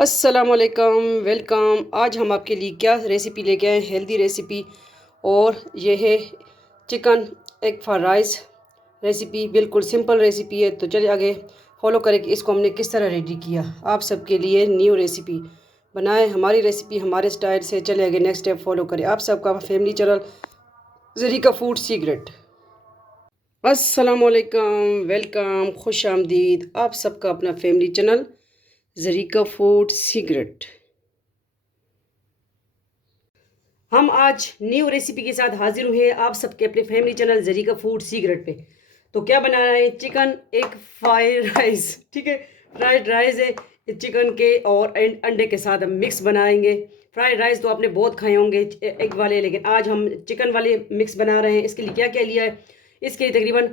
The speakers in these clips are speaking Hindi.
अस्सलामुअलैकुम, वेलकम। आज हम आपके लिए क्या रेसिपी लेके आए हैं, हेल्दी रेसिपी। और ये है chicken egg fried rice recipe. बिल्कुल सिंपल रेसिपी है, तो चलिए आगे फॉलो करें कि इसको हमने किस तरह रेडी किया। आप सबके लिए न्यू रेसिपी बनाएं, हमारी रेसिपी हमारे स्टाइल से। चले आगे नेक्स्ट स्टेप फॉलो करें। आप सबका family channel Zarika food secret. अस्सलामुअलैकुम, वेलकम, खुश आमदीद आप सबका अपना family channel Zarika food secret. हम आज न्यू रेसिपी के साथ हाजिर हुए हैं आप सबके अपने family channel Zarika food secret पे। तो क्या बना रहे हैं, चिकन एक फ्राइड राइस। ठीक है, फ्राइड राइस है चिकन के और अंडे के साथ हम मिक्स बनाएंगे। फ्राइड राइस तो आपने बहुत खाए होंगे एग वाले, लेकिन आज हम चिकन वाले मिक्स बना रहे हैं। इसके लिए क्या क्या लिया है, इसके लिए तकरीबन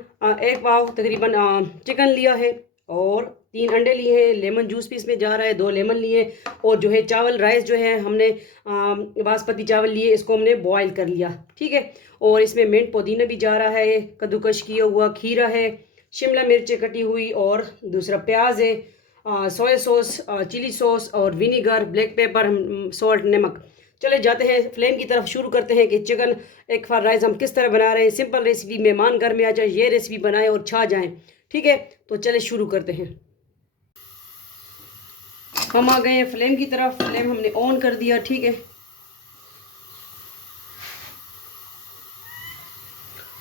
एक पाव तकरीबन चिकन लिया है और 3 अंडे लिए हैं। लेमन जूस भी इसमें जा रहा है, 2 लेमन लिए। और जो है चावल राइस जो है हमने बासमती चावल लिए, इसको हमने बॉयल कर लिया। ठीक है, और इसमें मिंट पुदीना भी जा रहा है, कद्दूकश किया हुआ खीरा है, शिमला मिर्च कटी हुई, और दूसरा प्याज है, सोया सॉस, चिली सॉस और विनीगर, ब्लैक पेपर, सॉल्ट, नमक। चले जाते हैं फ्लेम की तरफ, शुरू करते हैं कि चिकन एक फ्राइड राइस हम किस तरह बना रहे हैं। सिंपल रेसिपी, मेहमान घर में आ जाए ये रेसिपी बनाएं और छा जाएं। ठीक है, तो चले शुरू करते हैं। हम आ गए हैं फ्लेम की तरफ, फ्लेम हमने ऑन कर दिया। ठीक है,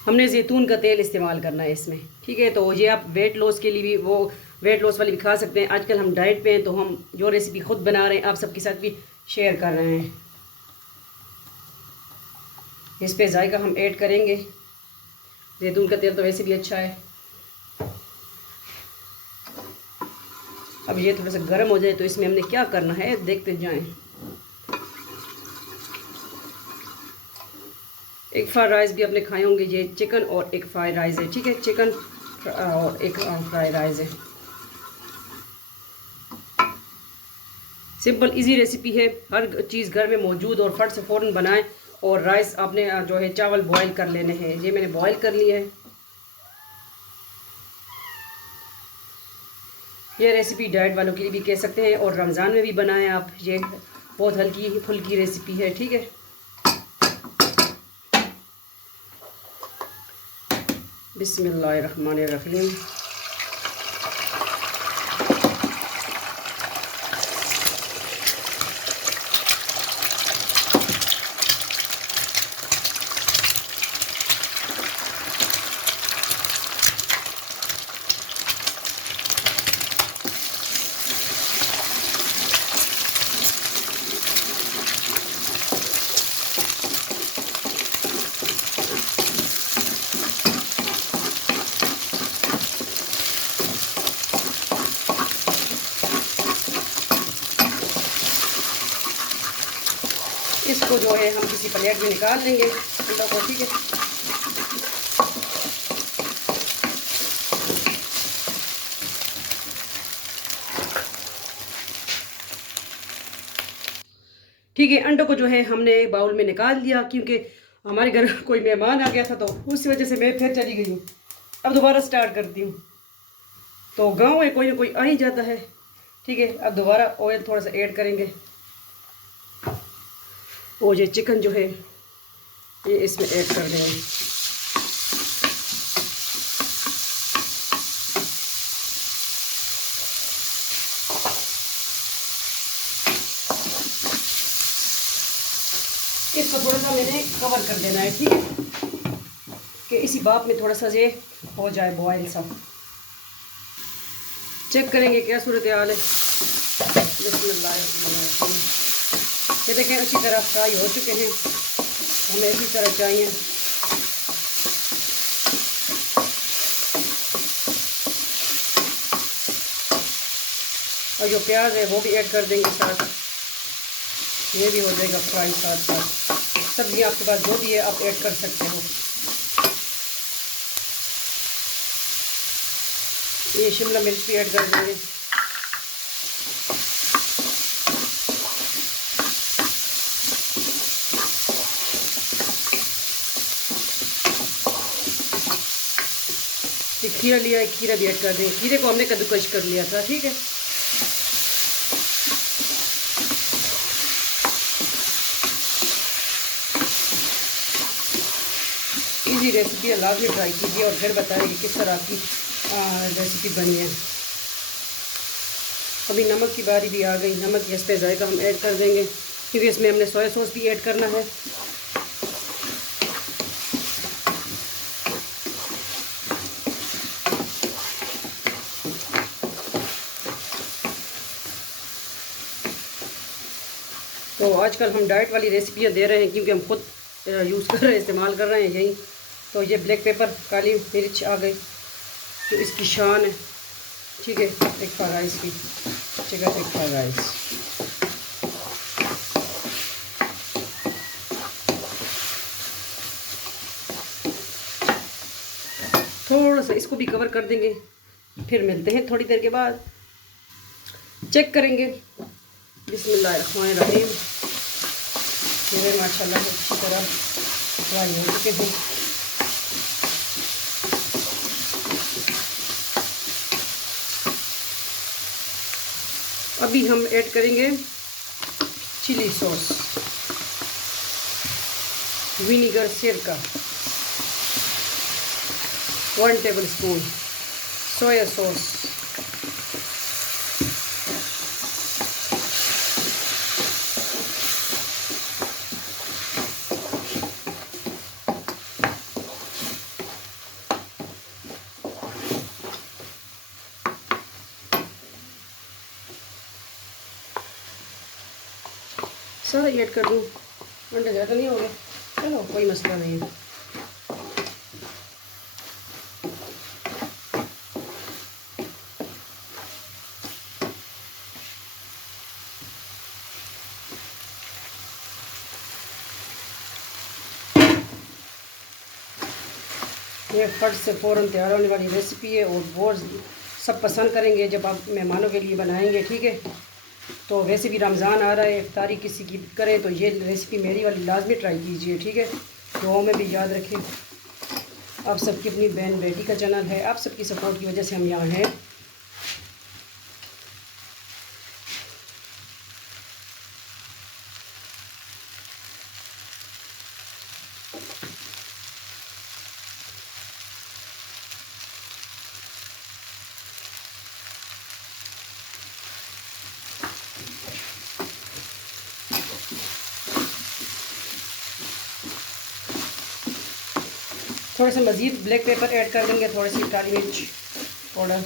हमने जैतून का तेल इस्तेमाल करना है इसमें। ठीक है, तो ये आप वेट लॉस के लिए भी, वो वेट लॉस वाली भी खा सकते हैं। आजकल हम डाइट पे हैं, तो हम जो रेसिपी खुद बना रहे हैं आप सबके साथ भी शेयर कर रहे हैं। इस पे जायका हम ऐड करेंगे। जैतून का तेल तो वैसे भी अच्छा है। अब ये थोड़ा सा गर्म हो जाए तो इसमें हमने क्या करना है देखते जाएं। एक फ्राइड राइस भी आपने खाए होंगे, ये चिकन और एक फ्राइड राइस है। ठीक है, चिकन और एक फ्राइड राइस है। सिंपल इजी रेसिपी है, हर चीज़ घर में मौजूद और फट से फ़ौरन बनाएं। और राइस आपने जो है चावल बॉईल कर लेने हैं। ये मैंने बॉईल कर लिया है। ये रेसिपी डाइट वालों के लिए भी कह सकते हैं और रमज़ान में भी बनाएं आप। ये बहुत हल्की फुल्की रेसिपी है। ठीक है, बिस्मिल्लाहिर्रहमानिर्रहीम। इसको जो है हम किसी प्लेट में निकाल लेंगे अंडों को। ठीक है, ठीक है, अंडों को जो है हमने बाउल में निकाल दिया, क्योंकि हमारे घर कोई मेहमान आ गया था, तो उस वजह से मैं फिर चली गई हूँ। अब दोबारा स्टार्ट करती हूँ। तो गाँव में कोई ना कोई आ ही जाता है। ठीक है, अब दोबारा ऑयल थोड़ा सा ऐड करेंगे और ये चिकन जो है ये इसमें ऐड कर देंगे। इसको थोड़ा सा मैंने कवर कर देना है। ठीक है, कि इसी बाप में थोड़ा सा ये हो जाए बॉयल सा। चेक करेंगे क्या सूरत हाल है। बिस्मिल्लाहिर्रहमानिर्रहीम। ये देखें अच्छी तरह फ्राई हो चुके हैं, हमें इसी तरह चाहिए। और जो प्याज है वो भी ऐड कर देंगे साथ, ये भी हो जाएगा फ्राई साथ साथ। सब्जी आपके पास जो भी है आप ऐड कर सकते हो। ये शिमला मिर्च भी ऐड कर देंगे। खीरा लिया है, खीरा भी ऐड कर देंगे। खीरे को हमने कद्दूकश कर लिया था। ठीक है, इजी रेसिपी है, लाजमी ट्राई कीजिए और फिर बताइए कि किस तरह की रेसिपी बनी है। अभी नमक की बारी भी आ गई। नमक इस पे जायका हम ऐड कर देंगे क्योंकि इसमें हमने सोया सॉस भी ऐड करना है। तो आजकल हम डाइट वाली रेसिपियाँ दे रहे हैं क्योंकि हम खुद यूज़ कर रहे हैं, इस्तेमाल कर रहे हैं यही। तो ये ब्लैक पेपर, काली मिर्च आ गई जो इसकी शान है। ठीक है, एक फ्राइड राइस की, चिकन एक फ्राइड राइस। थोड़ा सा इसको भी कवर कर देंगे, फिर मिलते हैं थोड़ी देर के बाद। चेक करेंगे। बिस्मिल्लाहिर्रहमानिर्रहीम। मेरे माशाल्लाह अच्छी तरह फ्राई हो चुके हैं। अभी हम ऐड करेंगे चिली सॉस, विनीगर सिरका 1 टेबल स्पून, सोया सॉस, सारा ऐड कर दूँ। अंडा ज़्यादा नहीं हो गया, चलो कोई मसला नहीं है। ये फट से फ़ौरन तैयार होने वाली रेसिपी है और बहुत सब पसंद करेंगे जब आप मेहमानों के लिए बनाएंगे। ठीक है, तो वैसे भी रमज़ान आ रहा है, इफ्तारी किसी की करें तो ये रेसिपी मेरी वाली लाजमी ट्राई कीजिए। ठीक है, दुआओं में भी याद रखें। आप सबकी अपनी बहन बेटी का चैनल है, आप सबकी सपोर्ट की वजह से हम यहाँ हैं। थोड़ा सा मज़ीद ब्लैक पेपर ऐड कर देंगे, थोड़ी सी काली मिर्च पाउडर।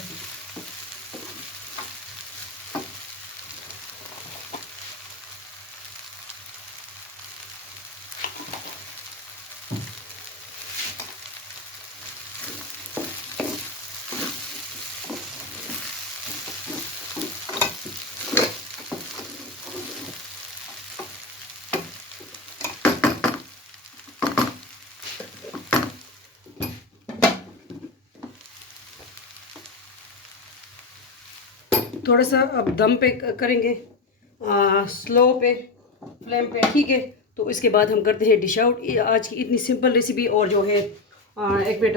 थोड़ा सा अब दम पे करेंगे, स्लो पे, फ्लेम पे। ठीक है, तो इसके बाद हम करते हैं डिश आउट। आज की इतनी सिंपल रेसिपी। और जो है एक मिनट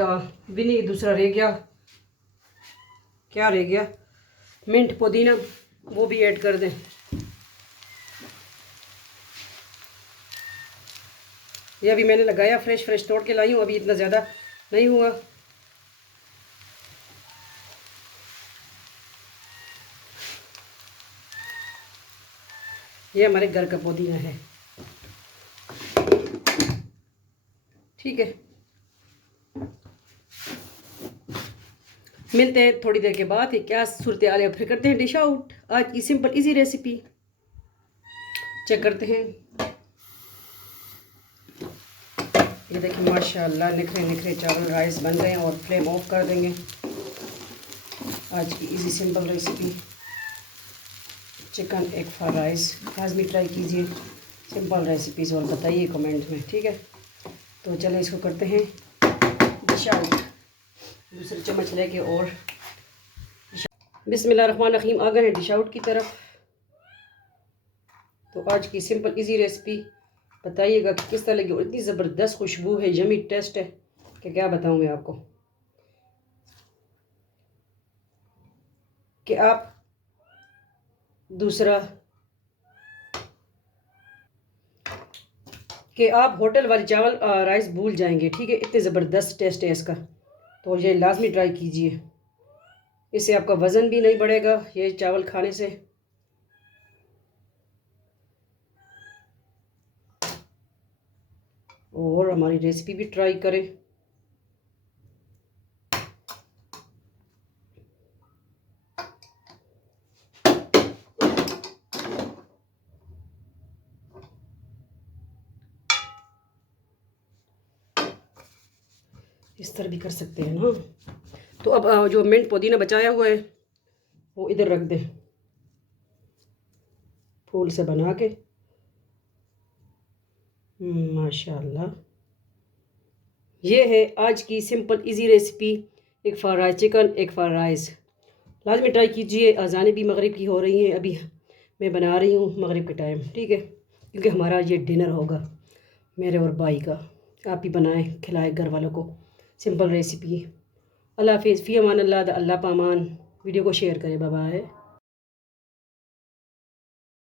विनी, दूसरा रह गया, क्या रह गया, मिंट पुदीना, वो भी ऐड कर दें। ये अभी मैंने लगाया, फ्रेश फ्रेश तोड़ के लाई हूँ, अभी इतना ज़्यादा नहीं हुआ। ये हमारे घर का पुदीना है। ठीक है, मिलते हैं थोड़ी देर के बाद। ये क्या सूरत हाल है, फिर करते हैं डिश आउट। आज की सिंपल इजी रेसिपी चेक करते हैं। ये देखिए माशाल्लाह निखरे निखरे चावल राइस बन गए और फ्लेम ऑफ कर देंगे। आज की easy simple recipe chicken egg fried rice, लाजमी ट्राई कीजिए सिंपल रेसिपीज़ और बताइए कमेंट में। ठीक है, तो चलें इसको करते हैं डिश आउट। दूसरे चम्मच लेके और बिस्मिल्लाहिर्रहमानिर्रहीम आ गए हैं डिश आउट की तरफ। तो आज की सिंपल इजी रेसिपी बताइएगा कि किस तरह लगी। और इतनी ज़बरदस्त खुशबू है, यमी टेस्ट है कि क्या बताऊँ मैं आपको, कि आप दूसरा कि आप होटल वाली चावल राइस भूल जाएंगे, ठीक है। इतने ज़बरदस्त टेस्ट है इसका, तो ये लाजमी ट्राई कीजिए। इससे आपका वज़न भी नहीं बढ़ेगा ये चावल खाने से। और हमारी रेसिपी भी ट्राई करें। इस तरह भी कर सकते हैं ना। तो अब जो मिंट पुदीना बचाया हुआ है वो इधर रख दें, फूल से बना के। माशाल्लाह, ये है आज की सिंपल इजी रेसिपी, एक फ्राइड चिकन, एक फ्राइड राइस। लाजमी ट्राई कीजिए। अज़ानें भी मगरिब की हो रही हैं, अभी मैं बना रही हूँ मगरिब के टाइम, ठीक है, क्योंकि हमारा ये डिनर होगा मेरे और भाई का। आप भी बनाएं, खिलाएं घर वालों को। Simple recipe. अल्लाह हाफिज़, फ़ी अमान अल्लाह, अल्लाह पामान। वीडियो को शेयर करें, बाय बाय।